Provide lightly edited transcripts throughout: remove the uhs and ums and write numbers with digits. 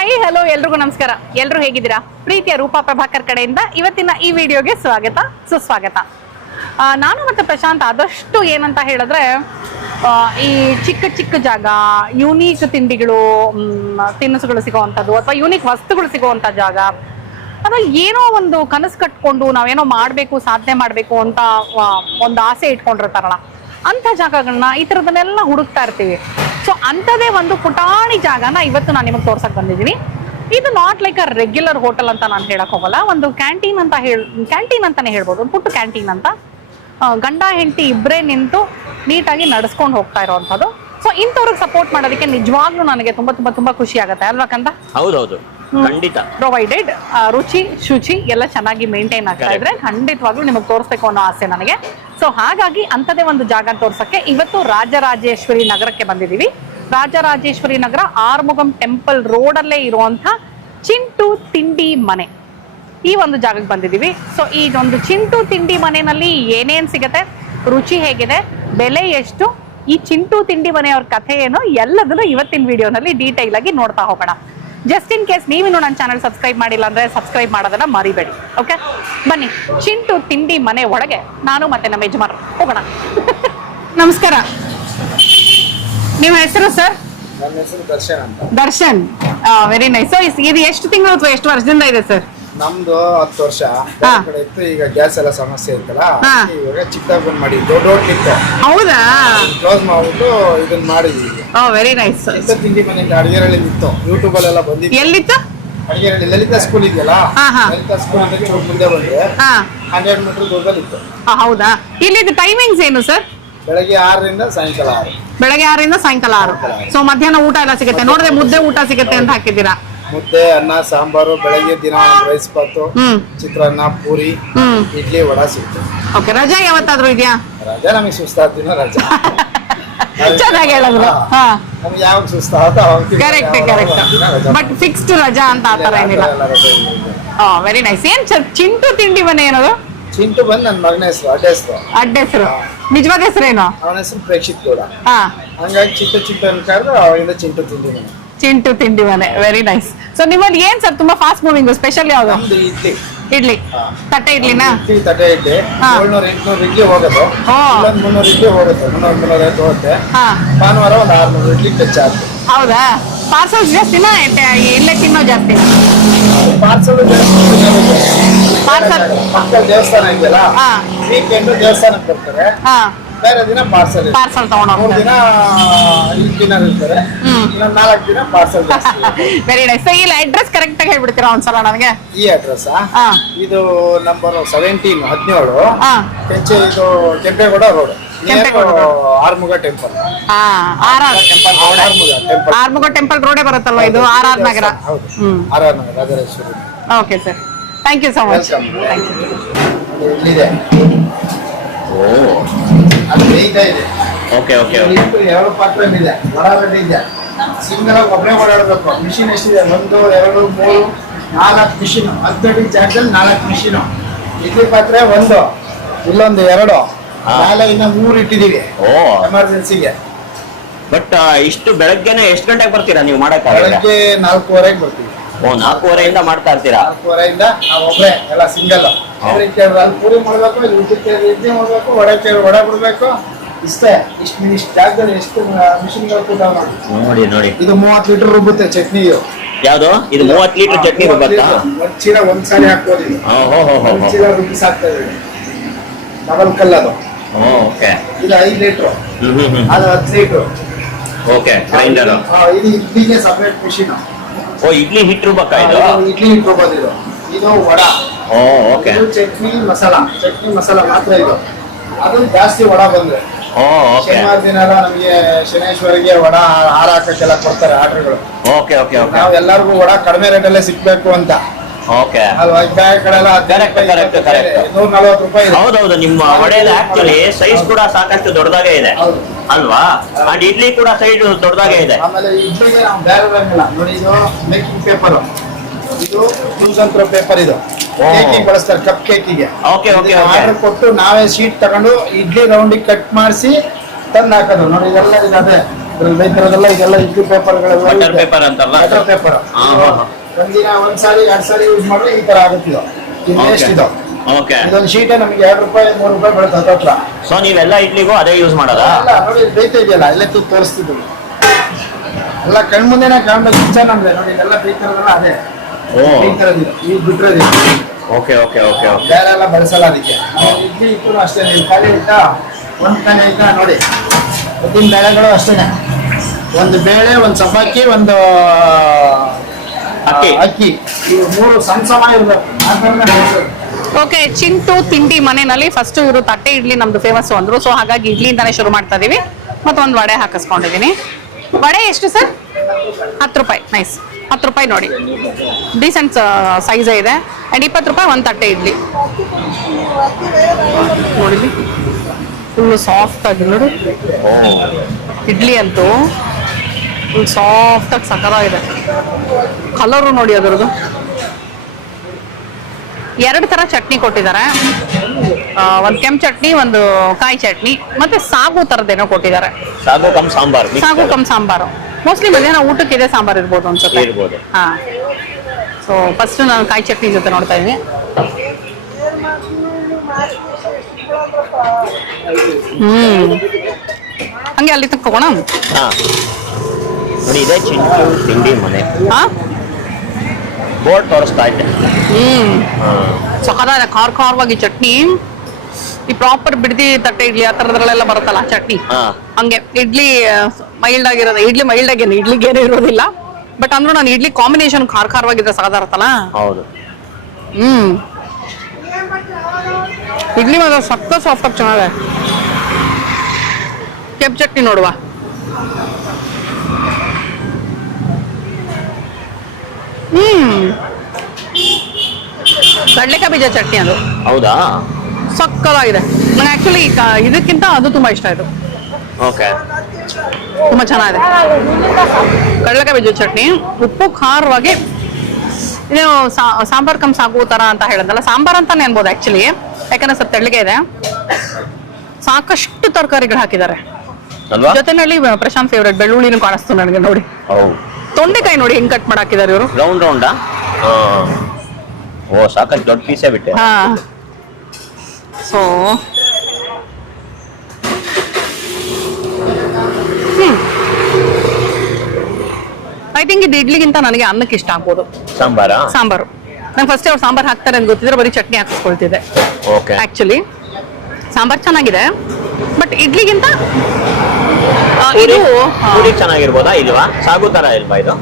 Hi hello ಎಲ್ರಿಗೂ ನಮಸ್ಕಾರ. ಎಲ್ಲರೂ ಹೇಗಿದ್ದೀರಾ? ಪ್ರೀತಿಯ ರೂಪಾ ಪ್ರಭಾಕರ್ ಕಡೆಯಿಂದ ಇವತ್ತಿನ ಈ ವಿಡಿಯೋಗೆ ಸ್ವಾಗತ ಸುಸ್ವಾಗತ. ನಾನು ಮತ್ತು ಪ್ರಶಾಂತ್ ಆದಷ್ಟು ಏನಂತ ಹೇಳಿದ್ರೆ ಈ ಚಿಕ್ಕ ಚಿಕ್ಕ ಜಾಗ, ಯೂನೀಕ್ ತಿಂಡಿಗಳು, ತಿನಿಸುಗಳು ಸಿಗೋವಂಥದ್ದು ಅಥವಾ ಯೂನಿಕ್ ವಸ್ತುಗಳು ಸಿಗೋವಂಥ ಜಾಗ ಅಥವಾ ಏನೋ ಒಂದು ಕನಸು ಕಟ್ಕೊಂಡು ನಾವೇನೋ ಮಾಡಬೇಕು, ಸಾಧನೆ ಮಾಡಬೇಕು ಅಂತ ಒಂದು ಆಸೆ ಇಟ್ಕೊಂಡಿರ್ತಾರಲ್ಲ, ಅಂಥ ಜಾಗಗಳನ್ನ ಈ ಥರದನ್ನೆಲ್ಲ ಹುಡುಕ್ತಾ ಇರ್ತೀವಿ. ಸೊ ಅಂಥದ್ದೇ ಒಂದು ಪುಟಾಣಿ ಜಾಗನ ಇವತ್ತು ನಾನು ನಿಮಗೆ ತೋರ್ಸಕ್ಕೆ ಬಂದಿದ್ದೀನಿ. ಇದು not like a regular hotel ಅಂತ ನಾನು ಹೇಳಕ್ ಹೋಗಲ್ಲ. ಒಂದು ಕ್ಯಾಂಟೀನ್ ಅಂತಾನೆ ಹೇಳ್ಬೋದು, ಒಂದು ಪುಟ್ಟ ಕ್ಯಾಂಟೀನ್ ಅಂತ. ಗಂಡ ಹೆಂಡತಿ ಇಬ್ಬರೇ ನಿಂತು ನೀಟಾಗಿ ನಡೆಸ್ಕೊಂಡು ಹೋಗ್ತಾ ಇರೋವಂಥದ್ದು. ಸೊ ಇಂಥವ್ರಿಗೆ ಸಪೋರ್ಟ್ ಮಾಡೋದಕ್ಕೆ ನಿಜವಾಗ್ಲೂ ನನಗೆ ತುಂಬಾ ತುಂಬಾ ತುಂಬಾ ಖುಷಿ ಆಗುತ್ತೆ ಅಲ್ವಾ ಕಂದ? ಹೌದೌದು, ಖಂಡಿತ. ಪ್ರೊವೈಡೆಡ್ ರುಚಿ ಶುಚಿ ಎಲ್ಲ ಚೆನ್ನಾಗಿ ಮೇಂಟೈನ್ ಆಗ್ತಾ ಇದ್ರೆ ಖಂಡಿತವಾಗ್ಲೂ ನಿಮಗೆ ತೋರಿಸ್ಬೇಕು ಅನ್ನೋ ಆಸೆ ನನಗೆ. ಸೊ ಹಾಗಾಗಿ ಅಂಥದ್ದೇ ಒಂದು ಜಾಗ ತೋರ್ಸಕ್ಕೆ ಇವತ್ತು ರಾಜರಾಜೇಶ್ವರಿ ನಗರಕ್ಕೆ ಬಂದಿದ್ದೀವಿ. ರಾಜರಾಜೇಶ್ವರಿ ನಗರ ಆರ್ಮುಗಂ ಟೆಂಪಲ್ ರೋಡಲ್ಲೇ ಇರುವಂಥ ಚಿಂಟು ತಿಂಡಿ ಮನೆ, ಈ ಒಂದು ಜಾಗಕ್ಕೆ ಬಂದಿದ್ದೀವಿ. ಸೊ ಈ ಒಂದು ಚಿಂಟು ತಿಂಡಿ ಮನೆಯಲ್ಲಿ ಏನೇನು ಸಿಗುತ್ತೆ, ರುಚಿ ಹೇಗಿದೆ, ಬೆಲೆ ಎಷ್ಟು, ಈ ಚಿಂಟು ತಿಂಡಿ ಮನೆಯವ್ರ ಕಥೆ ಏನು, ಎಲ್ಲದನ್ನು ಇವತ್ತಿನ ವಿಡಿಯೋನಲ್ಲಿ ಡೀಟೈಲ್ ಆಗಿ ನೋಡ್ತಾ ಹೋಗೋಣ. ಜಸ್ಟ್ ಇನ್ ಕೇಸ್ ನೀವಿನ್ನು ನನ್ನ ಚಾನಲ್ ಸಬ್ಸ್ಕ್ರೈಬ್ ಮಾಡಿಲ್ಲ ಅಂದರೆ ಸಬ್ಸ್ಕ್ರೈಬ್ ಮಾಡೋದನ್ನ ಮರಿಬೇಡಿ. ಓಕೆ, ಬನ್ನಿ ಚಿಂಟು ತಿಂಡಿ ಮನೆ ಒಳಗೆ ನಾನು ಮತ್ತೆ ನಮ್ಮ ಯಜಮಾನ್ ಹೋಗೋಣ. ನಮಸ್ಕಾರ, ನಿಮ್ಮ ಹೆಸರು ಸರ್? ನನ್ನ ಹೆಸರು ದರ್ಶನ್ ಅಂತ. Darshan, very nice. ಸೊ ಇದು ಎಷ್ಟು ತಿಂಗಳು ಅಥವಾ ಎಷ್ಟು ವರ್ಷದಿಂದ ಇದೆ ಸರ್? ನಮ್ದು 10 ವರ್ಷ ಕಡೆ ಇತ್ತು. ಈಗ ಗ್ಯಾಸ್ ಎಲ್ಲ ಸಮಸ್ಯೆ ಇತ್ತಲ್ಲ, ಇವಾಗ ಚಿಕ್ಕದಾಗಿ ಬಂದ್ ಮಾಡಿ ದೊಡ್ಡ ಹೋಟ್ಲಿತ್ತು. ಹೌದಾ? ಕ್ಲೋಸ್ ಮಾಡ್ಬಿಟ್ಟು ಇದನ್ನ ಮಾಡಿದ್ವಿ. Very nice. ತಿಂಡಿ ಮನೆಯಲ್ಲಿ ಅಡಿಗೆರಳ್ಳಿ ಇತ್ತು, ಯೂಟ್ಯೂಬ್ ಅಲ್ಲೆಲ್ಲ ಬಂದಿತ್ತು. ಎಲ್ಲಿತ್ತು? ಅಡಿಗೆರಳ್ಳಿ ಲಲಿತಾ ಸ್ಕೂಲ್ ಇದೆಯಲ್ಲ, ಲಲಿತಾ ಸ್ಕೂಲ್ ಮುಂದೆ ಬಂದ್ರೆ 100 ಮೀಟರ್ ದೂರದಲ್ಲಿ ಇತ್ತು. ಹೌದಾ? ಇಲ್ಲಿ ಟೈಮಿಂಗ್ಸ್ ಏನು ಸರ್? ಬೆಳಗ್ಗೆ 6ರಿಂದ ಸಾಯಂಕಾಲ 6. ಬೆಳಗ್ಗೆ 6ರಿಂದ ಸಾಯಂಕಾಲ 6. ಸೊ ಮಧ್ಯಾಹ್ನ ಊಟ ಎಲ್ಲ ಸಿಗುತ್ತೆ? ನೋಡಿದ್ರೆ ಮುದ್ದೆ ಊಟ ಸಿಗುತ್ತೆ ಅಂತ ಹಾಕಿದ್ದೀರಾ? ಮುದ್ದೆ, ಅನ್ನ, ಸಾಂಬಾರು, ಬೆಳಗ್ಗೆ ದಿನ ರೈಸ್ ಬಾತು, ಚಿತ್ರಾನ್ನ, ಪೂರಿ, ಇಡ್ಲಿ, ವಡಾ ಸಿಗುತ್ತೆ. ಓಕೆ, ರಜಾ ಯಾವತ್ತಾದ್ರೂ ಇದೆಯಾ? ರಜಾ ನಮಗೆ ಸುಸ್ತಾಗ್ತೀನೋ ರಜಾ. ಚೆನ್ನಾಗಿ ಹೇಳಿದ್ರು. ನಮ್ಗೆ ಯಾವಾಗ ಸುಸ್ತಾಗತ್ತೋ ಅವಾಗ. ಕರೆಕ್ಟ್. ಬಟ್ ಫಿಕ್ಸ್ಡ್ ರಜಾ ಅಂತ ಆತರ ಏನಿಲ್ಲ. Very nice. ಏನ್ ಚಿಂಟು ತಿಂಡಿ ಮನೆ ಏನದು? ಚಿಂಟು ಬಂದು ನನ್ನ ಮಗನ ಹೆಸರು, ಅಡ್ಡ ಹೆಸರು. ನಿಜವಾದ ಹೆಸರೇನು? ಅವನ ಹೆಸರು ಪ್ರೇಕ್ಷಿತ್ ಗೌಡ. ಹಂಗಾಗಿ ಚಿಂಟು ಅಂತ ಕರೆದು ಅವರಿಂದ ಚಿಂಟು ತಿಂಡಿ ಮನೆ. ಚಿಂಟು ತಿಂಡಿ ಮನೆ, ವೆರಿ ನೈಸ್. ಸೊ ನಿಮ್ಮಲ್ಲಿ ಏನ್ ಸರ್ ತುಂಬಾ ಫಾಸ್ಟ್ ಮೂವಿಂಗ್ ಸ್ಪೆಷಲ್ ಯಾವ್ದು? ಇಡ್ಲಿ. ಇಡ್ಲಿ, ತಟ್ಟೆ ಇಡ್ಲಿನಾ? ತಟ್ಟೆ ಇಡ್ಲಿ 700-800 ಇಡ್ಲಿ ಹೋಗೋದು, 300 ಇಡ್ಲಿ ಹೋಗುತ್ತೆ, 300-350 ಹೋಗುತ್ತೆ. ಭಾನುವಾರ ಒಂದು 600 ಇಡ್ಲಿ ಟಚ್ ಆಗುತ್ತೆ. ಹೌದಾ? ಪಾರ್ಸಲ್ ಜಾಸ್ತಿನಾ ಇಲ್ಲೇ ತಿನ್ನೋ ಜಾಸ್ತಿನಾ? ಪಾರ್ಸಲ್ ಮಕ್ಕಳ ದೇವಸ್ಥಾನ ಇದೆಯಲ್ಲ, ವೀಕೆಂಡ್ ದೇವಸ್ಥಾನಕ್ಕೆ ಬರ್ತಾರೆ, ಬೇರೆ ದಿನ ಪಾರ್ಸಲ್ ತಗೊಂಡು 3 ದಿನ ಡಿನ್ನರ್ ಇರ್ತಾರೆ, ಇನ್ನೊಂದು 4 ದಿನ ಪಾರ್ಸಲ್. Very nice. ಸೊ ಇಲ್ಲಿ ಅಡ್ರೆಸ್ ಕರೆಕ್ಟ್ ಆಗಿ ಹೇಳ್ಬಿಡ್ತೀರಾ ಒಂದ್ಸಲ ನನಗೆ? ಈ ಅಡ್ರೆಸ್ ಇದು ನಂಬರ್ 17 ಇದು Kempegowda road, Arumuga temple. Arumuga temple ರೋಡೇ ಬರುತ್ತಲ್ವಾ ಇದು? RR Nagar. RR Nagar, Rajarajeshwari. Okay sir, thank you so much. ಇಲ್ಲಿದೆ, ಅದು ಇದೆ. Okay okay. 2 ಪಾತ್ರ ಇದೆ, ಒಳಗಡೆ ಇದೆ. ಸಿಂಗಲ್ ಒಬ್ಬನೇ ಓಡಾಡಬೇಕು. ಮಿಷಿನ್ ಎಷ್ಟಿದೆ? 1 2 3 4 ಮಿಷಿನ್. 10 ಅಡಿ ಜಾಗದಲ್ಲಿ 4 ಮಿಷಿನ್. ಇಡ್ಲಿ ಪಾತ್ರೆ 1, ಇಲ್ಲೊಂದು 2, ಮೇಲೆ ಇನ್ನ 3 ಇಟ್ಟಿದೀವಿ ಎಮರ್ಜೆನ್ಸಿಗೆ. ಬಟ್ ಇಷ್ಟು ಬೆಳಗ್ಗೆನೆ ಎಷ್ಟು ಗಂಟೆಗೆ ಬರ್ತೀರಾ ನೀವು ಮಾಡಕ್ಕೆ? ಬೆಳಗ್ಗೆ 4:15 ಬರ್ತೀವಿ. 4:15 ಮಾಡ್ತಾ ಇರ್ತೀರಾ? 4:15 ನಾವು ಒಬ್ಬರೇ, ಎಲ್ಲ ಸಿಂಗಲ್. ಅಲ್ಲಿ ಪೂರಿ ಮಾಡ್ಬೇಕು, ಇಡ್ಲಿ ಮಾಡ್ಬೇಕು, ವಡೆ ಬಿಡ್ಬೇಕು, ಇಷ್ಟೇ. ಇಷ್ಟು ಜಾಗದಲ್ಲಿ ಎಷ್ಟು ಮಿಷಿನ್ಗಳು ಕೂತಾವ ನೋಡಿ. ನೋಡಿ, ಇದು 30 ಲೀಟರ್ ರುಬ್ಬುತ್ತೆ ಚಟ್ನಿ. ಯಾವ್ದು ಇದು? 30 ಲೀಟರ್ ಚಟ್ನಿ ರುಬ್ಬುತ್ತಾ? ಒಂದ್ ಚೀಲ ಒಂದ್ಸಾರಿ ಹಾಕ್ಬೋದು. ಒಂದ್ ಚೀಲ ರುಬ್ಬಿಸಾಕ್ತಾ ಇದೀವಿ. ಡಬಲ್ ಕಲ್ ಅದು. ಇದು 5 ಲೀಟರ್, ಅದು 10 ಲೀಟರ್. Okay, grinder. ಇದು ಇಡ್ಲಿಗೆ ಸಪರೇಟ್ ಮಿಷಿನ್. ಇಡ್ಲಿ ಹಿಟ್ಟು ರುಬ್ಬಕ್ಕ ಇದು? ಇಡ್ಲಿ ಹಿಟ್ಟು ರುಬ್ಬೋದು. ಇದು ವಡ. ಓಕೆ. ಚಟ್ನಿ ಮಸಾಲ ಮಾತ್ರ ಇದು. ಅದು ಜಾಸ್ತಿ ವಡ ಬಂದ್ರೆ ಶನಿವಾರ ದಿನ ನಮಗೆ ಶನೇಶ್ವರಿಗೆ ವಡ ಹಾರ ಹಾಕಕ್ಕೆಲ್ಲ ಕೊಡ್ತಾರೆ ಆರ್ಡರ್ಗಳು. ನಾವು ಎಲ್ಲರಿಗೂ ವಡ ಕಡಿಮೆ ರೇಟಲ್ಲೇ ಸಿಗ್ಬೇಕು ಅಂತ. ಅಲ್ವಾ? ಬೇರೆ ಕಡೆ ಎಲ್ಲ 140 ರೂಪಾಯಿ. ಹೌದೌದು, ನಿಮ್ಮ ವಡೆಯಲ್ಲಿ ಆಕ್ಚುಲಿ ಸೈಜ್ ಕೂಡ ಸಾಕಷ್ಟು ದೊಡ್ಡದಾಗೆ ಇದೆ ಅಲ್ವಾ? ಅಂಡ್ ಇಡ್ಲಿ ಕೂಡ ಸೈಜ್ ದೊಡ್ಡದಾಗೆ ಇದೆ. ಆಮೇಲೆ ಇಡ್ಲಿಗೆ ನಾವು ಬೇರೆ ರಂಗಿಲ್ಲ ನೋಡಿ. ಇದು ಮೇಕಿಂಗ್ ಪೇಪರ್, ಇದು ಕುಂತಂತ್ರ ಪೇಪರ್. ಇದು ಕೇಕಿಗೆ ಬಳಸ್ತಾರೆ, ಕಪ್ ಕೇಕಿಗೆ. ಆರ್ಡರ್ ಕೊಟ್ಟು ನಾವೇ ಶೀಟ್ ತಗೊಂಡು ಇಡ್ಲಿ ರೌಂಡಿಗೆ ಕಟ್ ಮಾಡಿಸಿ ತಂದು ಹಾಕೋದು ನೋಡಿ. ಇದೆಲ್ಲ ಇದೆ. ಇದ್ರಲ್ಲಿ ಬೇಕಿರೋದೆಲ್ಲ ಇದೆಲ್ಲ ಇಡ್ಲಿ ಪೇಪರ್ಗಳೆಲ್ಲ ಬಟರ್ ಪೇಪರ್ ಅಂತಾರಲ್ಲ ಬಟರ್ ಪೇಪರ್ ಒಂದಿನ ಒಂದ್ಸಾರಿ 2 ಸಾರಿ ಯೂಸ್ ಮಾಡಿದ್ರೆ ಈ ತರ ಆಗುತ್ತಿದ್ದು ವೇಸ್ಟ್ ಇದು. ಓಕೆ. ಇದೊಂದು ಶೀಟೇ ನಮಗೆ 2 ರೂಪಾಯಿ 3 ರೂಪಾಯಿ ಬೀಳುತ್ತೆ ಹತ್ರ. ಸೊ ನೀವೆಲ್ಲ ಇಡ್ಲಿಗೂ ಅದೇ ಯೂಸ್ ಮಾಡೋದಾ? ಅಲ್ಲ ನೋಡಿ ಬೇಯ್ತಾ ಇದೆಯಲ್ಲ ಇಲ್ಲೇ ತೋರಿಸ್ತಿದ್ದು ಎಲ್ಲ ಕಣ್ಮುಂದೆನೇ ಕಾಣ್ಬೇಕು ಕಿಚನ್ ಅಂದ್ರೆ ನೋಡಿ ಇದೆಲ್ಲ ಬೇಯ್ತಿರೋದಲ್ಲ ಅದೇ ಬೇಯ್ತಿರೋದಿಲ್ಲ ಈಗ ಬಿಟ್ಟಿರೋದಿಲ್ಲ. Okay okay okay okay. ಬೇರೆ ಎಲ್ಲ ಬಳಸಲ್ಲ ಅದಕ್ಕೆ. ಇಡ್ಲಿ ಇಟ್ಟು ಅಷ್ಟೇ ನೀವು ಖಾಲಿ ಇಟ್ಟ ಒಂದು ತಾನೆ ಇಟ್ಟ ನೋಡಿ ಉದ್ದಿನ ಬೇಳೆಗಳು ಅಷ್ಟೇನೆ, ಒಂದು ಬೇಳೆ, ಒಂದು ಸಬ್ಬಕ್ಕಿ, ಒಂದು ಅಕ್ಕಿ, ಇವು 3 ಸಮ ಇರ್ಬೇಕು. ಓಕೆ, ಚಿಂಟು ತಿಂಡಿ ಮನೆಯಲ್ಲಿ ಫಸ್ಟ್ ಇವರು ತಟ್ಟೆ ಇಡ್ಲಿ ನಮ್ದು ಫೇಮಸ್ ಅಂದ್ರು. ಸೊ ಹಾಗಾಗಿ ಇಡ್ಲಿಂದಾನೇ ಶುರು ಮಾಡ್ತಾ ಇದೀವಿ. ಮತ್ತೊಂದು ವಡೆ ಹಾಕಿಸ್ಕೊಂಡಿದೀನಿ. ವಡೆ ಎಷ್ಟು ಸರ್? 10 ರೂಪಾಯಿ. ನೈಸ್, 10 ರೂಪಾಯಿ ನೋಡಿ, ಡೀಸೆಂಟ್ ಸೈಜೇ ಇದೆ. ಅಂಡ್ 20 ರೂಪಾಯಿ ಒಂದು ತಟ್ಟೆ ಇಡ್ಲಿ. ನೋಡಿ ಫುಲ್ಲು ಸಾಫ್ಟ್ ಆಗಿ ನೋಡಿ ಇಡ್ಲಿ ಅಂತೂ ಫುಲ್ ಸಾಫ್ಟ್ ಆಗಿ ಸಕ್ಕತ್ತಾಗಿದೆ. ಕಲರು ನೋಡಿ ಅದರದ್ದು. 2 ತರ ಚಟ್ನಿ ಕೊಟ್ಟಿದ್ದಾರೆ, ಒಂದು ಕೆಂಪು ಚಟ್ನಿ, ಒಂದು ಕಾಯಿ ಚಟ್ನಿ, ಮತ್ತೆ ಸಾಗು ತರದೇನೋ ಕೊಟ್ಟಿದ್ದಾರೆ. ಸಾಗು ಕಮ್ ಸಾಂಬಾರ್. ಸಾಗು ಕಮ್ ಸಾಂಬಾರು. ಮೋಸ್ಟ್ಲಿ ಮಧ್ಯಾಹ್ನ ಊಟಕ್ಕೆ ಇದೆ ಸಾಂಬಾರ್ ಇರ್ಬೋದು ಅನ್ಸುತ್ತೆ. ಹಾ, ಸೊ ಫಸ್ಟ್ ನಾನು ಕಾಯಿ ಚಟ್ನಿ ಜೊತೆ ನೋಡ್ತಾ ಇದ್ದೀನಿ. ಹಂಗೆ ಅಲ್ಲಿ ತಕ್ಕೋಣ. ನೋಡಿ ಇದೆ ಚಿಂಟು ತಿಂಡಿ ಮನೆ. ಹಾ, ಬೋರ್ಡ್ ತೋರಿಸ್ತಾ ಇದ್ದೆ. ಸಖತ್ತಾಗಿದೆ, ಖಾರವಾಗಿ ಚಟ್ನಿ. ಈ ಪ್ರಾಪರ್ ಬಿಡದಿ ತಟ್ಟೆ ಇಡ್ಲಿ ಆ ತರದ್ರಲ್ಲೆಲ್ಲ ಬರುತ್ತಲ್ಲ ಚಟ್ನಿ, ಹಂಗೆ ಇಡ್ಲಿ ಮೈಲ್ಡ್ ಆಗಿರೋದು. ಇಡ್ಲಿ ಮೈಲ್ಡ್ ಆಗೇನು, ಇಡ್ಲಿಗೆ ಏನು ಇರೋದಿಲ್ಲ. ಬಟ್ ಅಂದ್ರೂ ನಾನು ಇಡ್ಲಿ ಕಾಂಬಿನೇಷನ್ ಖಾರವಾಗಿದ್ರೆ ಸಖತ್ತಾ ಇರುತ್ತಲ್ಲ. ಹೌದು. ಇಡ್ಲಿ ಮಾತ್ರ ಸಕ್ಕ ಸಾಫ್ಟ್ ಆಗಿ ಚೆನ್ನಾಗಿದೆ. ಕೆಂಪು ಚಟ್ನಿ ನೋಡುವ. ಕಡಲೆಕಾಯಿ ಬೀಜ ಚಟ್ನಿ ಅದು. ಹೌದಾ? ಸಕ್ಕತ್ತಾಗಿದೆ. ನನಗೆ ಆಕ್ಚುಲಿ ಇದಕ್ಕಿಂತ ಅದು ತುಂಬಾ ಇಷ್ಟ ಆಯ್ತು. ಓಕೆ, ತುಂಬಾ ಚೆನ್ನಾಗಿದೆ. ಕಡಲೆಕಾಯಿ ಬೀಜ ಚಟ್ನಿ ಉಪ್ಪು ಖಾರವಾಗಿ. ಇದು ಸಾಂಬಾರ್ ಕಮ್ ಸಾಗು ತರ ಅಂತ ಹೇಳಿದ್ನಲ್ಲ, ಸಾಂಬಾರ್ ಅಂತಾನೆ ಅನ್ಬೋದು ಆಕ್ಚುಲಿ, ಯಾಕಂದ್ರೆ ಸ್ವಲ್ಪ ತೆಳ್ಳಗೆ ಇದೆ. ಸಾಕಷ್ಟು ತರಕಾರಿಗಳು ಹಾಕಿದ್ದಾರೆ. ಜೊತೆನಲ್ಲಿ ಪ್ರಶಾಂತ್ ಫೇವ್ರೆಟ್ ಬೆಳ್ಳುಳ್ಳಿನೂ ಕಾಣಿಸ್ತು ನನಗೆ. ನೋಡಿ ತೊಂಡೆಕಾಯಿ ನೋಡಿ ಹೆಂಗ್ ಕಟ್ ಮಾಡಿ ಹಾಕಿದ್ದಾರೆ ಇವರು. ರೌಂಡ್ ರೌಂಡಾ? ಓ, ಸಾಕಷ್ಟು ದೊಡ್ಡ ಪೀಸೇ ಬಿಟ್ಟೆ. ಹಾ, ಸೊ ಐ ಥಿಂಕ್ ಇದು ಇಡ್ಲಿಗಿಂತ ನನಗೆ ಅನ್ನಕ್ಕೆ ಇಷ್ಟ ಆಗ್ಬೋದು. ಸಾಂಬಾರು ನಂಗೆ ಫಸ್ಟ್ ಅವ್ರು ಸಾಂಬಾರ್ ಹಾಕ್ತಾರೆ ಅಂತ ಗೊತ್ತಿದ್ರೆ ಬರೀ ಚಟ್ನಿ ಹಾಕಿಸ್ಕೊಳ್ತಿದ್ದೆ. ಆಕ್ಚುಲಿ ಸಾಂಬಾರ್ ಚೆನ್ನಾಗಿದೆ, ಬಟ್ ಇಡ್ಲಿಗಿಂತ ಇದು ಚೆನ್ನಾಗಿರ್ಬೋದಾ? ಇಲ್ವಾ? ಸಾಗು ತರ ಇಲ್ವಾ ಇದು?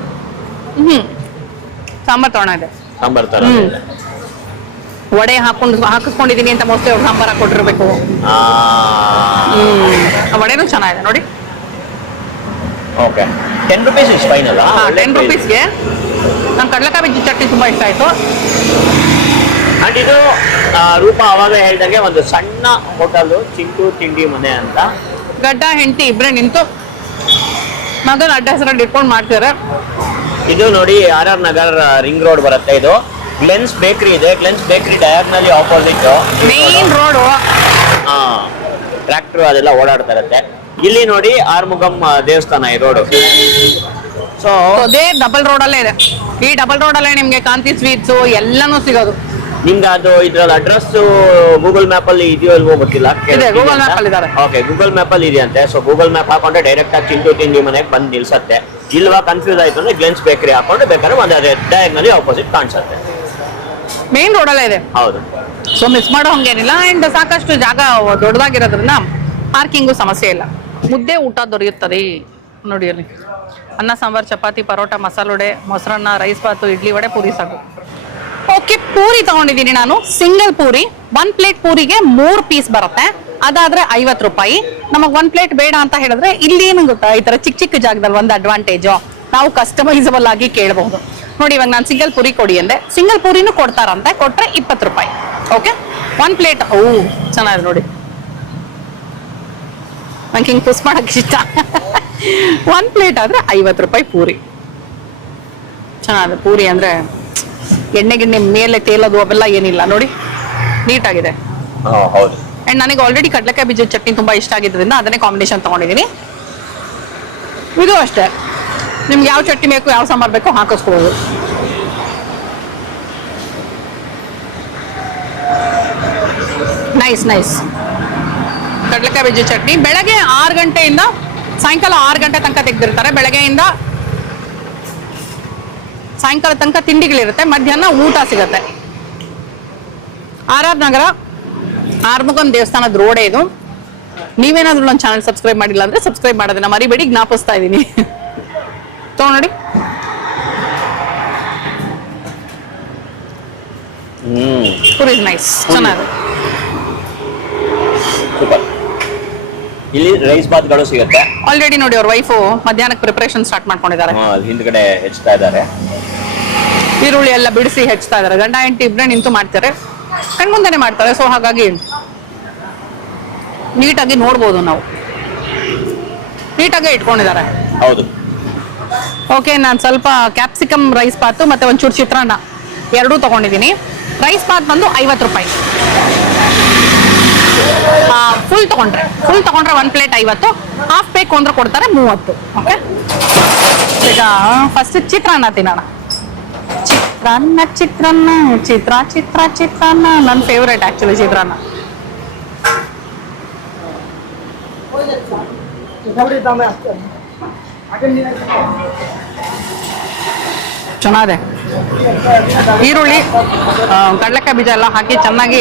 ಸಾಂಬಾರ್ ತಗೋಣ ಇದೆ. ಸಾಂಬಾರ್ ತರ ವಡೆ ಹಾಕಿಸ್ಕೊಂಡಿದೀನಿ ಅಂತ ಮೋಸ್ಟ್ಲಿ ಅವ್ರು ಸಾಂಬಾರ್ ಹಾಕೊಟ್ಟಿರ್ಬೇಕು. ವಡೆನೂ ಚೆನ್ನಾಗಿದೆ ನೋಡಿ. ಓಕೆ, 10 rupees ಇಸ್ ಫೈನ್ ಅಲ್ಲ? 10 ರೂಪೀಸ್ಗೆ ನಂಗೆ ಕಡಲೆಕಾಯಿ ಬೀಜ ಚಟ್ನಿ ತುಂಬಾ ಇಷ್ಟ ಆಯ್ತು. ಅಂಡ್ ಇದು ರೂಪ ಅವಾಗ ಹೇಳ್ದಂಗೆ ಒಂದು ಸಣ್ಣ ಹೋಟೆಲ್ ಚಿಂಟು ತಿಂಡಿ ಮನೆ ಅಂತ. ಗಡ್ಡ ಹೆಂಡತಿ ಇಬ್ರೆ ನಿಂತು ಮಗನ ಅಡ್ಡ ಹೆಸರಲ್ಲಿ ಇಟ್ಕೊಂಡು ಮಾಡ್ತಿದ್ದಾರೆ. ಇದು ನೋಡಿ RR ನಗರ್ ರಿಂಗ್ ರೋಡ್ ಬರುತ್ತೆ. ಇದು ಗ್ಲೆನ್ಸ್ ಬೇಕರಿ ಇದೆ. Glen's bakery diagonally opposite main road. Tractor ಅದೆಲ್ಲ ಓಡಾಡ್ತಾ ಇರುತ್ತೆ. ಇಲ್ಲಿ ನೋಡಿ ಆರ್ಮುಗಂ ದೇವಸ್ಥಾನ ಈ ರೋಡ್. ಸೊ ಅದೇ ಡಬಲ್ ರೋಡ್ ಅಲ್ಲೇ ಇದೆ. ಈ ಡಬಲ್ ರೋಡ್ ಅಲ್ಲೇ ನಿಮ್ಗೆ ಕಾಂತಿ ಸ್ವೀಟ್ಸ್ ಎಲ್ಲಾನು ಸಿಗೋದು. ನಿಮ್ಗೆ ಅದು ಇದ್ರಲ್ಲಿ ಅಡ್ರೆಸ್ ಗೂಗಲ್ ಮ್ಯಾಪ್ ಅಲ್ಲಿ ಇದೆಯೋ ಇಲ್ವೋ ಗೊತ್ತಿಲ್ಲ. ಗೂಗಲ್ ಮ್ಯಾಪ್ ಅಲ್ಲಿ ಇದಾರೆ. ಓಕೆ, ಗೂಗಲ್ ಮ್ಯಾಪ್ ಅಲ್ಲಿ ಇದೆಯಂತೆ. ಸೊ ಗೂಗಲ್ ಮ್ಯಾಪ್ ಹಾಕೊಂಡ್ರೆ ಡೈರೆಕ್ಟ್ ಆಗಿ ಚಿಂಟು ತಿಂಡಿ ಮನೆಗೆ ಬಂದು ನಿಲ್ಸತ್ತೆ. ಇಲ್ವಾ ಕನ್ಫ್ಯೂಸ್ ಆಯ್ತು ಅಂದ್ರೆ ಗ್ಲೆನ್ಸ್ ಬೇಕರಿ ಹಾಕೊಂಡ್ರೆ ಬೇಕಾದ್ರೆ ಒಂದು ಡಯಾಗ್ನಲಿ ಆಪೋಸಿಟ್ ಕಾಣಿಸುತ್ತೆ. ಮೇನ್ ರೋಡ್ ಅಲ್ಲೇ ಇದೆ. ಹೌದು. ಸೊ ಮಿಸ್ ಮಾಡೋ ಹಂಗೇನಿಲ್ಲ. ಅಂಡ್ ಸಾಕಷ್ಟು ಜಾಗ ದೊಡ್ಡದಾಗಿರೋದ್ರಿಂದ ಪಾರ್ಕಿಂಗು ಸಮಸ್ಯೆ ಇಲ್ಲ. ಮುದ್ದೆ ಊಟ ದೊರೆಯುತ್ತದೆ ನೋಡಿ ಅಲ್ಲಿ. ಅನ್ನ ಸಾಂಬಾರ್, ಚಪಾತಿ, ಪರೋಟ, ಮಸಾಲೊಡೆ, ಮೊಸರನ್ನ, ರೈಸ್ ಬಾತು, ಇಡ್ಲಿ, ವಡೆ, ಪೂರಿ ಸಾಕು. ಓಕೆ, ಪೂರಿ ತಗೊಂಡಿದ್ದೀನಿ ನಾನು. ಸಿಂಗಲ್ ಪೂರಿ 1 ಪ್ಲೇಟ್ ಪೂರಿಗೆ 3 ಪೀಸ್ ಬರುತ್ತೆ. ಅದಾದ್ರೆ 50 ರೂಪಾಯಿ. ನಮಗ್ 1 ಪ್ಲೇಟ್ ಬೇಡ ಅಂತ ಹೇಳಿದ್ರೆ ಇಲ್ಲಿ ಏನು ಗೊತ್ತಾ, ಈ ತರ ಚಿಕ್ಕ ಚಿಕ್ಕ ಜಾಗದಲ್ಲಿ ಒಂದು ಅಡ್ವಾಂಟೇಜು, ನಾವು ಕಸ್ಟಮೈಸಬಲ್ ಆಗಿ ಕೇಳಬಹುದು. ನೋಡಿ, ಇವಾಗ ನಾನು ಸಿಂಗಲ್ ಪೂರಿ ಕೊಡಿ ಅಂದೆ, ಸಿಂಗಲ್ ಪೂರಿನೂ ಕೊಡ್ತಾರಂತೆ. ಕೊಟ್ರೆ 20 ರೂಪಾಯಿ. Okay, 1 plate. ಓ ಚೆನ್ನಾಗಿದೆ ನೋಡಿ, ನಂಗೆ ಹಿಂಗೆ ಪುಸ್ ಮಾಡಕ್ ಇಷ್ಟ. 1 ಪ್ಲೇಟ್ ಆದ್ರೆ 50 ರೂಪಾಯಿ ಪೂರಿ. ಚೆನ್ನಾಗಿದೆ ಪೂರಿ. ಅಂದ್ರೆ ಎಣ್ಣೆ ಗಿಣ್ಣೆ ಮೇಲೆ ತೇಲೋದು ಅವೆಲ್ಲ ಏನಿಲ್ಲ ನೋಡಿ, ನೀಟಾಗಿದೆ. ಅಂಡ್ ನನಗೆ ಆಲ್ರೆಡಿ ಕಡಲೆಕಾಯಿ ಬೀಜದ ಚಟ್ನಿ ತುಂಬಾ ಇಷ್ಟ ಆಗಿದ್ದರಿಂದ ಅದನ್ನೇ ಕಾಂಬಿನೇಷನ್ ತಗೊಂಡಿದ್ದೀನಿ. ಇದು ಅಷ್ಟೇ, ನಿಮ್ಗೆ ಯಾವ ಚಟ್ನಿ ಬೇಕು ಯಾವ ಸಾಂಬಾರು ಬೇಕೋ ಹಾಕಿಸ್ಕೊಳ್ಳೋದು. Nice nice. ಕಡಲೆಕಾಯಿ ಬಜ್ಜಿ ಚಟ್ನಿ ಬೆಳಗ್ಗೆ 6 ಗಂಟೆಯಿಂದ ಸಾಯಂಕಾಲ 6 ಗಂಟೆ ತನಕ ತೆಗೆದಿರ್ತಾರೆ. ಬೆಳಗ್ಗೆಯಿಂದ ಸಾಯಂಕಾಲ ತನಕ ತಿಂಡಿಗಳಿರುತ್ತೆ, ಮಧ್ಯಾಹ್ನ ಊಟ ಸಿಗುತ್ತೆ. RR ನಗರ ಆರ್ಮುಗನ್ ದೇವಸ್ಥಾನದ ರೋಡೇ ಇದು. ನೀವೇನಾದ್ರೂ ನನ್ನ ಚಾನಲ್ ಸಬ್ಸ್ಕ್ರೈಬ್ ಮಾಡಿಲ್ಲ ಅಂದ್ರೆ ಸಬ್ಸ್ಕ್ರೈಬ್ ಮಾಡೋದನ್ನ ಮರಿಬೇಡಿ, ಜ್ಞಾಪಿಸ್ತಾ ಇದ್ದೀನಿ. ನೋಡಿ ಪೂರಿ ನೈಸ್, ಚೆನ್ನಾಗಿದೆ. ಸೂಪರ್. ಇಲ್ಲಿ ರೈಸ್ ಬಾತ್ಗಳು ಸಿಗುತ್ತೆ. ಆಲ್ರೆಡಿ ನೋಡಿ ಅವ್ರ ವೈಫು ಮಧ್ಯಾಹ್ನಕ್ಕೆ ಪ್ರಿಪರೇಷನ್ ಸ್ಟಾರ್ಟ್ ಮಾಡ್ಕೊಂಡಿದ್ದಾರೆ. ಹಿಂದ್ಗಡೆ ಹೆಚ್ಚ್ತಾ ಇದ್ದಾರೆ, ಈರುಳ್ಳಿ ಎಲ್ಲ ಬಿಡಿಸಿ ಹೆಚ್ಚ್ತಾ ಇದ್ದಾರೆ. ಗಂಡ ಹೆಂಡತಿ ಇಬ್ಬರೇ ನಿಂತು ಮಾಡ್ತಾರೆ, ಕಣ್ಮುಂದೆನೆ ಮಾಡ್ತಾರೆ. ಸೊ ಹಾಗಾಗಿ ನೀಟಾಗಿ ನೋಡ್ಬೋದು, ನಾವು ನೀಟಾಗಿ ಇಟ್ಕೊಂಡಿದ್ದಾರೆ. ಹೌದು. ಓಕೆ, ನಾನು ಸ್ವಲ್ಪ ಕ್ಯಾಪ್ಸಿಕಮ್ ರೈಸ್ ಬಾತು ಮತ್ತೆ ಒಂಚೂರು ಚಿತ್ರಾನ್ನ ಎರಡೂ ತಗೊಂಡಿದ್ದೀನಿ. ರೈಸ್ ಬಾತ್ ಬಂದು 50 ರೂಪಾಯಿ. ಫುಲ್ ತಗೊಂಡ್ರೆ 1 ಪ್ಲೇಟ್ 50, ಹಾಫ್ ಬೇಕು ಅಂದ್ರೆ ಕೊಡ್ತಾರೆ 30. ಓಕೆ, ಈಗ ಫಸ್ಟ್ ಚಿತ್ರಾನ್ನ ತಿನ್ನೋಣ. ಚಿತ್ರಾನ್ನ ನನ್ನ ಫೇವ್ರೇಟ್ ಆಕ್ಚುಲಿ ಚಿತ್ರಾನ್ನ. ಚೆನ್ನಾಗಿದೆ. ಈರುಳ್ಳಿ ಕಡಲೆಕಾಯಿ ಬೀಜ ಎಲ್ಲ ಹಾಕಿ ಚೆನ್ನಾಗಿ,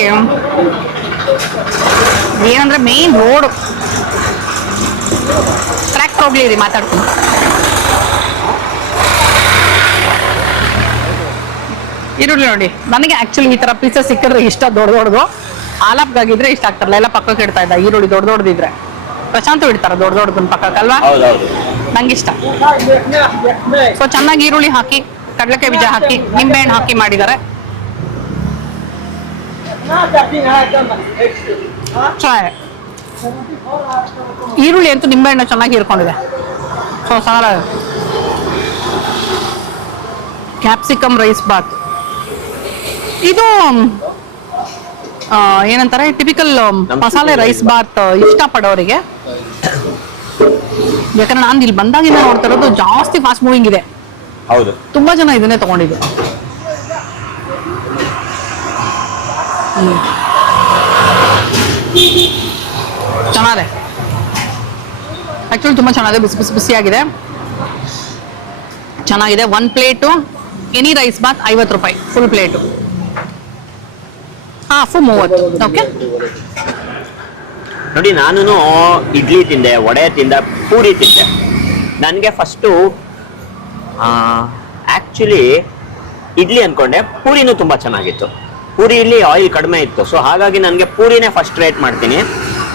ಏನಂದ್ರೆ ಮೇನ್ ರೋಡ್ ಟ್ರ್ಯಾಕ್ ಹೋಗ್ಲಿ ರೀ, ಮಾತಾಡ್ತೀನಿ. ಈರುಳ್ಳಿ ನೋಡಿ, ನನಗೆ ಆಕ್ಚುಲಿ ಈ ತರ ಪೀಸಸ್ ಸಿಕ್ಕಿದ್ರೆ ಇಷ್ಟ, ದೊಡ್ಡದು. ಆಲಾಪ್ಗಾಗಿದ್ರೆ ಇಷ್ಟ ಆಗ್ತಾರಲ್ಲ, ಎಲ್ಲ ಪಕ್ಕಕ್ಕೆ ಇಡ್ತಾ ಇದ್ದ ಈರುಳ್ಳಿ ದೊಡ್ಡದಿದ್ರೆ. ಪ್ರಶಾಂತ ಇಡ್ತಾರ ದೊಡ್ಡದನ್ನ ಪಕ್ಕಕ್ಕಲ್ವಾ, ನಂಗಿಷ್ಟ. ಸೊ ಚೆನ್ನಾಗಿ ಈರುಳ್ಳಿ ಹಾಕಿ, ಕಡಲೆಕಾಯಿ ಬೀಜ ಹಾಕಿ, ನಿಂಬೆಹಣ್ಣು ಹಾಕಿ ಮಾಡಿದ್ದಾರೆ. ಈರುಳ್ಳಿ ಅಂತೂ ನಿಂಬೆಹಣ್ಣು ಚೆನ್ನಾಗಿ ಇರ್ಕೊಂಡಿದೆ. ಸೊ ಚೆನ್ನಾಗಿದೆ. ಕ್ಯಾಪ್ಸಿಕಮ್ ರೈಸ್ ಬಾತ್ ಇದು ಏನಂತಾರೆ, ಟಿಪಿಕಲ್ ಮಸಾಲೆ ರೈಸ್ ಬಾತ್ ಇಷ್ಟಪಡೋರಿಗೆ. ಯಾಕಂದ್ರೆ ನಾನು ಇಲ್ಲಿ ಬಂದಾಗಿಂದ ನೋಡ್ತಾ ಇರೋದು ಜಾಸ್ತಿ ಫಾಸ್ಟ್ ಮೂವಿಂಗ್ ಇದೆ. ಹೌದು, ತುಂಬಾ ಜನ ಇದನ್ನೇ ತಗೊಂಡಿದ್ದು. ಚೆನ್ನಾಗಿದೆ ಆಕ್ಚುಲಿ, ತುಂಬಾ ಚೆನ್ನಾಗಿದೆ. ಬಿಸಿ ಬಿಸಿಯಾಗಿದೆ, ಚೆನ್ನಾಗಿದೆ. 1 ಪ್ಲೇಟು ಎನಿ ರೈಸ್ ಬಾತ್ 50 ರೂಪಾಯಿ, ಫುಲ್ ಪ್ಲೇಟು. ಹಾಫು 30. ಓಕೆ ನೋಡಿ, ನಾನು ಇಡ್ಲಿ ತಿಂದೆ, ವಡೆ ತಿಂದೆ, ಪೂರಿ ತಿಂದೆ. ನನಗೆ ಫಸ್ಟು ಆಕ್ಚುಲಿ ಇಡ್ಲಿ ಅನ್ಕೊಂಡೆ, ಪೂರಿನೂ ತುಂಬಾ ಚೆನ್ನಾಗಿತ್ತು. ಪೂರಿಯಲ್ಲಿ ಆಯಿಲ್ ಕಡಿಮೆ ಇತ್ತು, ಸೊ ಹಾಗಾಗಿ ನನಗೆ ಪೂರಿನೇ ಫಸ್ಟ್ ರೇಟ್ ಮಾಡ್ತೀನಿ.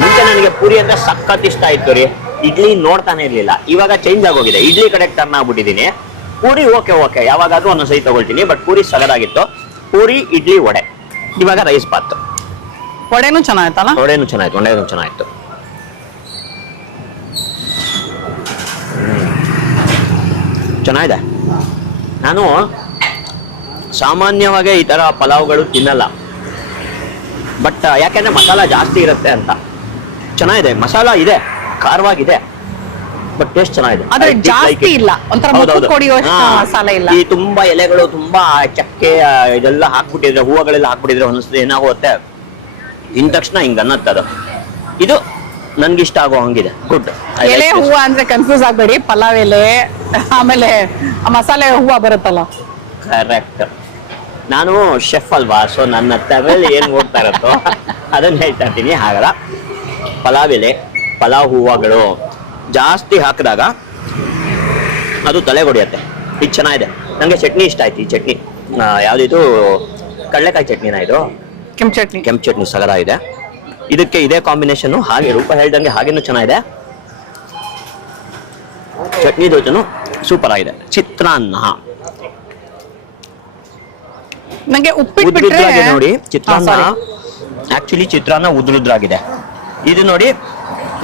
ಮುಂಚೆ ನನಗೆ ಪೂರಿ ಅಂದ್ರೆ ಸಖತ್ ಇಷ್ಟ ಆಯ್ತು ರೀ, ಇಡ್ಲಿ ನೋಡ್ತಾನೆ ಇರ್ಲಿಲ್ಲ. ಇವಾಗ ಚೇಂಜ್ ಆಗೋಗಿದೆ, ಇಡ್ಲಿ ಕಡೆ ಟರ್ನ್ ಆಗ್ಬಿಟ್ಟಿದ್ದೀನಿ. ಪೂರಿ ಓಕೆ ಯಾವಾಗಾದ್ರೂ ಒಂದೊಂದು ಸರಿ ತಗೊಳ್ತೀನಿ, ಬಟ್ ಪೂರಿ ಸಗದಾಗಿತ್ತು. ಪೂರಿ, ಇಡ್ಲಿ, ವಡೆ, ಇವಾಗ ರೈಸ್ ಬಾತ್. ವಡೆನೂ ಚೆನ್ನಾಗಿತ್ತಲ್ಲ? ವಡೆನೂ ಚೆನ್ನಾಗಿತ್ತು. ಚೆನ್ನಾಗಿದೆ. ನಾನು ಸಾಮಾನ್ಯವಾಗಿ ಈ ತರ ಪಲಾವ್ಗಳು ತಿನ್ನಲ್ಲ, ಬಟ್ ಯಾಕೆಂದ್ರೆ ಮಸಾಲ ಜಾಸ್ತಿ ಇರುತ್ತೆ ಅಂತ. ಚೆನ್ನಾಗಿದೆ, ಮಸಾಲ ಇದೆ, ಖಾರವಾಗಿದೆ, ಬಟ್ ಟೇಸ್ಟ್ ಚೆನ್ನಾಗಿದೆ. ಆದ್ರೆ ಜಾಸ್ತಿ ಇಲ್ಲ, ಒಂಥರ ಮುಖಕ್ಕೆ ಹೊಡೆಯುವಷ್ಟು ಮಸಾಲೆ ಇಲ್ಲ. ಈ ತುಂಬಾ ಎಲೆಗಳು, ತುಂಬಾ ಚಕ್ಕೆ ಇದೆಲ್ಲ ಹಾಕ್ಬಿಟ್ಟಿದ್ರೆ, ಹೂವುಗಳೆಲ್ಲ ಹಾಕ್ಬಿಟ್ಟಿದ್ರೆ ಒಂದೊಂದ್ಸತಿ ಏನಾಗುತ್ತೆ, ಇನ್ ತಕ್ಷಣ ಹಿಂಗ ಅನ್ನತ್ತದು. ಇದು ನನ್ಗಿಷ್ಟ ಆಗೋ ಹಂಗಿದೆ, ಗುಡ್. ಎಲೆ ಹೂವು ಅಂದ್ರೆ ಕನ್ಫ್ಯೂಸ್ ಆಗ್ಬೇಡಿ, ಪಲಾವ್ ಎಲೆ ಆಮೇಲೆ ಮಸಾಲೆ ಹೂವು ಬರುತ್ತಲ್ಲ. ಕರೆಕ್ಟ್. ನಾನು ಶೆಫ್ ಅಲ್ವಾ, ಸೊ ನನ್ನ ತಲೆಯಲ್ಲಿ ಏನ್ ಓಡ್ತಾ ಇರತ್ತೋ ಅದನ್ನ ಹೇಳ್ತಾ ಇರ್ತೀನಿ. ಹಾಗಲ್ಲ, ಪಲಾವ್ ಎಲೆ, ಪಲಾವ್ ಹೂವುಗಳು ಜಾಸ್ತಿ ಹಾಕಿದಾಗ ಅದು ತಲೆ ಹೊಡಿಯತ್ತೆ. ಇದು ಚೆನ್ನಾಗಿದೆ. ನಂಗೆ ಚಟ್ನಿ ಇಷ್ಟ ಆಯ್ತು. ಈ ಚಟ್ನಿ ಯಾವ್ದಿದು, ಕಡಲೆಕಾಯಿ ಚಟ್ನಿನ ಇದು? ಕೆಂಪು ಚಟ್ನಿ ಸಗರ ಇದೆ. ಇದಕ್ಕೆ ಇದೇ ಕಾಂಬಿನೇಷನ್. ಹಾಗೆ ರೂಪ ಹೇಳ್ದಂಗೆ ಹಾಗೇನು ಚೆನ್ನಾಗಿದೆ. ಚಟ್ನಿ ದೋಚನು ಸೂಪರ್ ಆಗಿದೆ. ಚಿತ್ರಾನ್ನ ನಂಗೆ ಉದ್ರುದ್ರಾಗಿದೆ ನೋಡಿ. ಚಿತ್ರಾನ್ನ ಆಕ್ಚುಲಿ ಚಿತ್ರಾನ್ನ ಉದ್ರುದ್ರಾಗಿದೆ. ಇದು ನೋಡಿ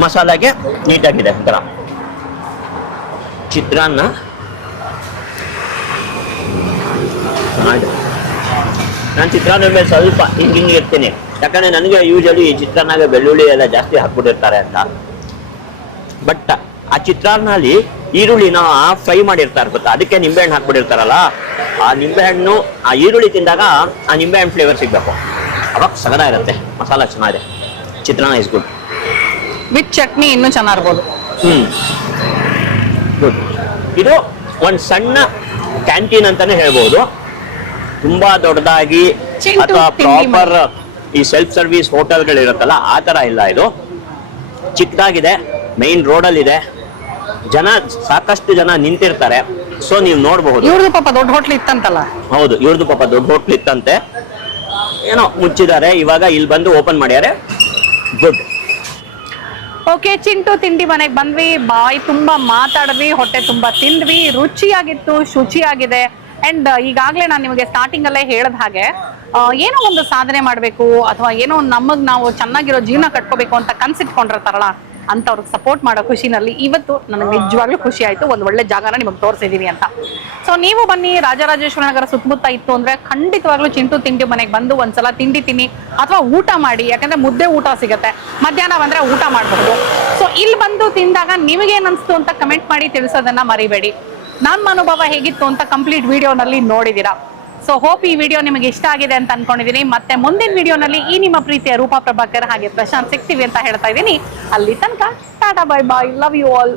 ಮಸಾಲಾಗೆ ನೀಟಾಗಿದೆ ಒಂಥರ ಚಿತ್ರಾನ್ನ. ಚೆನ್ನಾಗಿದೆ. ನಾನು ಚಿತ್ರಾನ್ನ ಮೇಲೆ ಸ್ವಲ್ಪ ಹಿಂಗೆ ಇರ್ತೀನಿ, ಯಾಕಂದ್ರೆ ನನಗೆ ಯೂಶಲಿ ಈ ಚಿತ್ರಾನ್ನಾಗ ಬೆಳ್ಳುಳ್ಳಿ ಎಲ್ಲ ಜಾಸ್ತಿ ಹಾಕ್ಬಿಟ್ಟಿರ್ತಾರೆ ಅಂತ. ಬಟ್ ಆ ಚಿತ್ರಾನ್ನಲ್ಲಿ ಈರುಳ್ಳಿನ ಫ್ರೈ ಮಾಡಿರ್ತಾರೆ ಗೊತ್ತಾ, ಅದಕ್ಕೆ ನಿಂಬೆಹಣ್ಣು ಹಾಕ್ಬಿಟ್ಟಿರ್ತಾರಲ್ಲ, ಆ ನಿಂಬೆಹಣ್ಣು ಆ ಈರುಳ್ಳಿ ತಿಂದಾಗ ಆ ನಿಂಬೆಹಣ್ಣು ಫ್ಲೇವರ್ ಸಿಗ್ಬೇಕು, ಅವಾಗ ಸಗದ ಇರುತ್ತೆ. ಮಸಾಲ ಚೆನ್ನಾಗಿದೆ. ಚಿತ್ರಾನ್ನ ಇಸ್ ಗುಡ್. ವಿತ್ ಚಟ್ನಿ ಇನ್ನೂ ಚೆನ್ನಾಗಿರ್ಬೋದು. ಗುಡ್. ಇದು ಒಂದು ಸಣ್ಣ ಕ್ಯಾಂಟೀನ್ ಅಂತಾನೆ ಹೇಳ್ಬೋದು. ತುಂಬಾ ದೊಡ್ಡದಾಗಿ ಚಿಂಟು ಅಥವಾ ತಿಂಡಿ ಪ್ರಾಪರ್ ಈ ಸೆಲ್ಫ್ ಸರ್ವಿಸ್ ಹೋಟೆಲ್ಗಳು ಇರುತ್ತಲ್ಲ ಆ ತರ ಇಲ್ಲ. ಇದು ಚಿಕ್ಕದಾಗಿದೆ, ಮೈನ್ ರೋಡಲ್ಲಿ ಇದೆ, ಸಾಕಷ್ಟು ಜನ ನಿಂತಿರ್ತಾರೆ. ಸೊ ನೀವು ನೋಡಬಹುದು. ಇವ್ರದ್ದು ಪಾಪ ದೊಡ್ಡ ಹೋಟ್ಲ್ ಇತ್ತಂತಲ್ಲ. ಹೌದು, ಇವ್ರದ್ದು ಪಾಪ ದೊಡ್ಡ ಹೋಟ್ಲ್ ಇತ್ತಂತೆ, ಏನೋ ಮುಚ್ಚಿದ್ದಾರೆ, ಇವಾಗ ಇಲ್ಲಿ ಬಂದು ಓಪನ್ ಮಾಡ್ಯಾರೆ. ಗುಡ್. ಓಕೆ, ಚಿಂಟು ತಿಂಡಿ ಮನೆಗೆ ಬಂದ್ವಿ, ಬಾಯಿ ತುಂಬಾ ಮಾತಾಡಿದ್ವಿ, ಹೊಟ್ಟೆ ತುಂಬಾ ತಿಂದ್ವಿ, ರುಚಿಯಾಗಿತ್ತು, ಶುಚಿಯಾಗಿದೆ. ಅಂಡ್ ಈಗಾಗಲೇ ನಾನು ನಿಮಗೆ ಸ್ಟಾರ್ಟಿಂಗ್ ಅಲ್ಲೇ ಹೇಳಿದ ಹಾಗೆ ಏನೋ ಒಂದು ಸಾಧನೆ ಮಾಡಬೇಕು ಅಥವಾ ಏನೋ ನಮಗ್ ನಾವು ಚೆನ್ನಾಗಿರೋ ಜೀವನ ಕಟ್ಕೋಬೇಕು ಅಂತ ಕನ್ಸಿಟ್ಕೊಂಡಿರ್ತಾರಲ್ಲ ಅಂತವ್ರಿಗೆ ಸಪೋರ್ಟ್ ಮಾಡೋ ಖುಷಿನಲ್ಲಿ ಇವತ್ತು ನನಗೆ ನಿಜವಾಗ್ಲೂ ಖುಷಿ ಆಯ್ತು. ಒಂದು ಒಳ್ಳೆ ಜಾಗನ ನಿಮಗೆ ತೋರಿಸಿದೀನಿ ಅಂತ. ಸೊ ನೀವು ಬನ್ನಿ, ರಾಜರಾಜೇಶ್ವರಿ ನಗರ ಸುತ್ತಮುತ್ತ ಇತ್ತು ಅಂದ್ರೆ ಖಂಡಿತವಾಗ್ಲೂ ಚಿಂಟು ತಿಂಡಿ ಮನೆಗೆ ಬಂದು ಒಂದ್ಸಲ ತಿಂಡಿ ತಿನ್ನಿ ಅಥವಾ ಊಟ ಮಾಡಿ. ಯಾಕಂದ್ರೆ ಮುದ್ದೆ ಊಟ ಸಿಗುತ್ತೆ, ಮಧ್ಯಾಹ್ನ ಬಂದ್ರೆ ಊಟ ಮಾಡಬಹುದು. ಸೊ ಇಲ್ಲಿ ಬಂದು ತಿಂದಾಗ ನಿಮಗೇನ್ ಅನ್ಸ್ತು ಅಂತ ಕಮೆಂಟ್ ಮಾಡಿ ತಿಳಿಸೋದನ್ನ ಮರಿಬೇಡಿ. ನನ್ನ ಅನುಭವ ಹೇಗಿತ್ತು ಅಂತ ಕಂಪ್ಲೀಟ್ ವಿಡಿಯೋನಲ್ಲಿ ನೋಡಿದೀರಾ. ಸೊ ಹೋಪ್ ಈ ವಿಡಿಯೋ ನಿಮಗೆ ಇಷ್ಟ ಆಗಿದೆ ಅಂತ ಅನ್ಕೊಂಡಿದೀನಿ. ಮತ್ತೆ ಮುಂದಿನ ವಿಡಿಯೋನಲ್ಲಿ ಈ ನಿಮ್ಮ ಪ್ರೀತಿಯ ರೂಪಾ ಪ್ರಭಾಕರ್ ಹಾಗೆ ಪ್ರಶಾಂತ್ ಸಿಗ್ತೀವಿ ಅಂತ ಹೇಳ್ತಾ ಇದ್ದೀನಿ. ಅಲ್ಲಿ ತನಕ tata, bye bye, love you all.